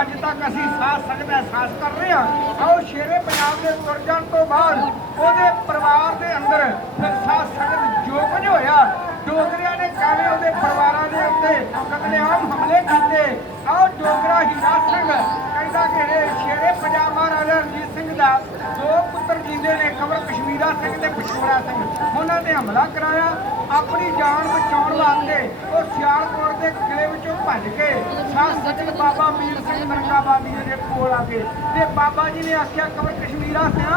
ਅੱਜ ਤੱਕ ਅਸੀਂ ਸਾਥ ਸੰਗਤ ਅਹਿਸਾਸ ਕਰ ਰਹੇ ਹਾਂ। ਆਓ ਸ਼ੇਰੇ ਪੰਜਾਬ ਦੇ ਤੁਰ ਜਾਣ ਤੋਂ ਬਾਅਦ ਉਹਦੇ ਪਰਿਵਾਰ ਦੇ ਅੰਦਰ ਸਾਥ ਸੰਗਤ ਜੋ ਕੁਝ ਹੋਇਆ ਡੋਗਰਿਆਂ ਨੇ ਕਾਵੇਂ ਉਹਦੇ ਪਰਿਵਾਰਾਂ ਦੇ ਉੱਤੇ ਕਤਲੇਆਮ ਹਮਲੇ ਕੀਤੇ। ਆਓ ਡੋਗਰਾ ਹੀਰਾ ਸਿੰਘ ਕਹਿੰਦਾ ਕਿ ਇਹ ਸ਼ੇਰੇ ਪੰਜਾਬ ਮਹਾਰਾਜਾ ਰਣਜੀਤ ਸਿੰਘ ਦਾ ਦੋ ਪੁੱਤਰ ਜਿੰਦੇ ਨੇ ਕਮਰ ਕਸ਼ਮੀਰਾ ਸਿੰਘ ਤੇ ਪਸ਼ੂਰਾ ਸਿੰਘ। ਉਹਨਾਂ ਤੇ ਹਮਲਾ ਕਰਾਇਆ, ਆਪਣੀ ਜਾਨ ਬਚਾਉਣ ਵਾਸਤੇ ਉਹ ਸਿਆਲਕੋਟ ਦੇ ਕਿਲੇ ਵਿੱਚੋਂ ਭੱਜ ਕੇ ਸਾਧ ਸੱਚੇ ਬਾਬਾ ਮੀਰ ਸਿੰਘ ਮਰਕਾਬਾਦੀ ਦੇ ਕੋਲ ਆ ਗਏ ਤੇ ਬਾਬਾ ਜੀ ਨੇ ਆਖਿਆ ਕਮਰ ਕਸ਼ਮੀਰਾ ਸਿਆ,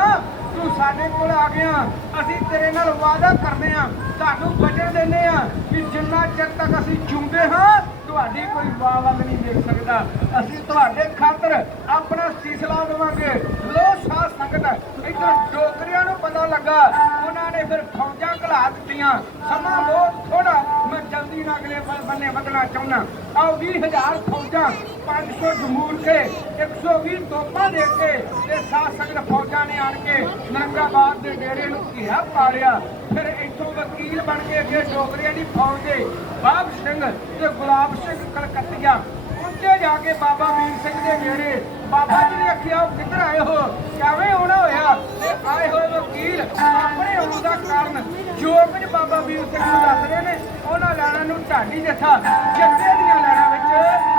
ਤੂੰ ਸਾਡੇ ਕੋਲ ਆ ਗਿਆ। ਅਸੀਂ ਤੇਰੇ ਨਾਲ ਵਾਅਦਾ ਕਰਦੇ ਹਾਂ ਤੁਹਾਨੂੰ ਵਚਨ ਦਿੰਦੇ ਹਾਂ ਕਿ ਜਿੰਨਾ ਚਿਰ ਤੱਕ ਅਸੀਂ ਜਿਉਂਦੇ ਹਾਂ, ਤੁਹਾਡੀ ਕੋਈ ਵਾਹ ਵੱਲ ਨਹੀਂ ਦੇਖ ਸਕਦਾ। ਅਸੀਂ ਤੁਹਾਡੇ ਖਾਤਰ ਆਪਣਾ ਸੀਸਲਾ ਦੇਵਾਂਗੇ। ਲੋ ਸਾਧ ਸੰਗਤ ਇਧਰ ਡੋਗਰਿਆਂ ਨੂੰ ਪਤਾ ਲੱਗਾ, ਉਹਨਾਂ ਨੇ ਫਿਰ ਫੌਜਾਂ ਘਲਾ ਦਿੱਤੀਆਂ। ਸਮਾਂ ਬਹੁਤ ਅਗਲੇ ਵਧਣਾ ਚਾਹੁੰਦਾ ਆਓ 20000 ਫੌਜਾਂ 500 ਜਮੂਰ ਤੇ 120 ਤੋਪਾਂ ਦੇ ਕੇ ਤੇ ਸਾਧ ਫੌਜਾਂ ਨੇ ਆਣ ਕੇ ਨਰੰਗਾਬਾਦ ਦੇ ਡੇਰੇ ਨੂੰ ਘੇਰਾ ਪਾੜਿਆ ਫਿਰ ਇੱਥੋਂ ਵਕੀਲ ਬਣ ਕੇ ਅੱਗੇ ਡੋਗਰਿਆਂ ਦੀ ਫੌਜ ਦੇ ਬਾਬ ਸਿੰਘ ਤੇ ਗੁਲਾਬ ਸਿੰਘ ਕਲਕੱਤੀਆ। ਉੱਤੇ ਜਾ ਕੇ ਬਾਬਾ ਮੀਰ ਸਿੰਘ ਦੇ ਡੇਰੇ ਬਾਬਾ ਜੀ ਨੇ ਆਖਿਆ, ਉਹ ਕਿੱਧਰ ਆਏ ਹੋ? ਕਿਵੇਂ ਆਉਣਾ ਹੋਇਆ? ਆਏ ਹੋਏ ਵਕੀਲ ਆਪਣੇ ਆਉਣ ਦਾ ਕਾਰਨ ਜੋ ਕੁਝ ਬਾਬਾ ਵੀਰ ਸਿੰਘ ਨੂੰ ਦੱਸ ਰਹੇ ਨੇ ਨੂੰ ਢਾਡੀ ਜੱਥਾ ਜੱਥੇ ਦੀਆਂ ਲੈਣਾ ਵਿੱਚ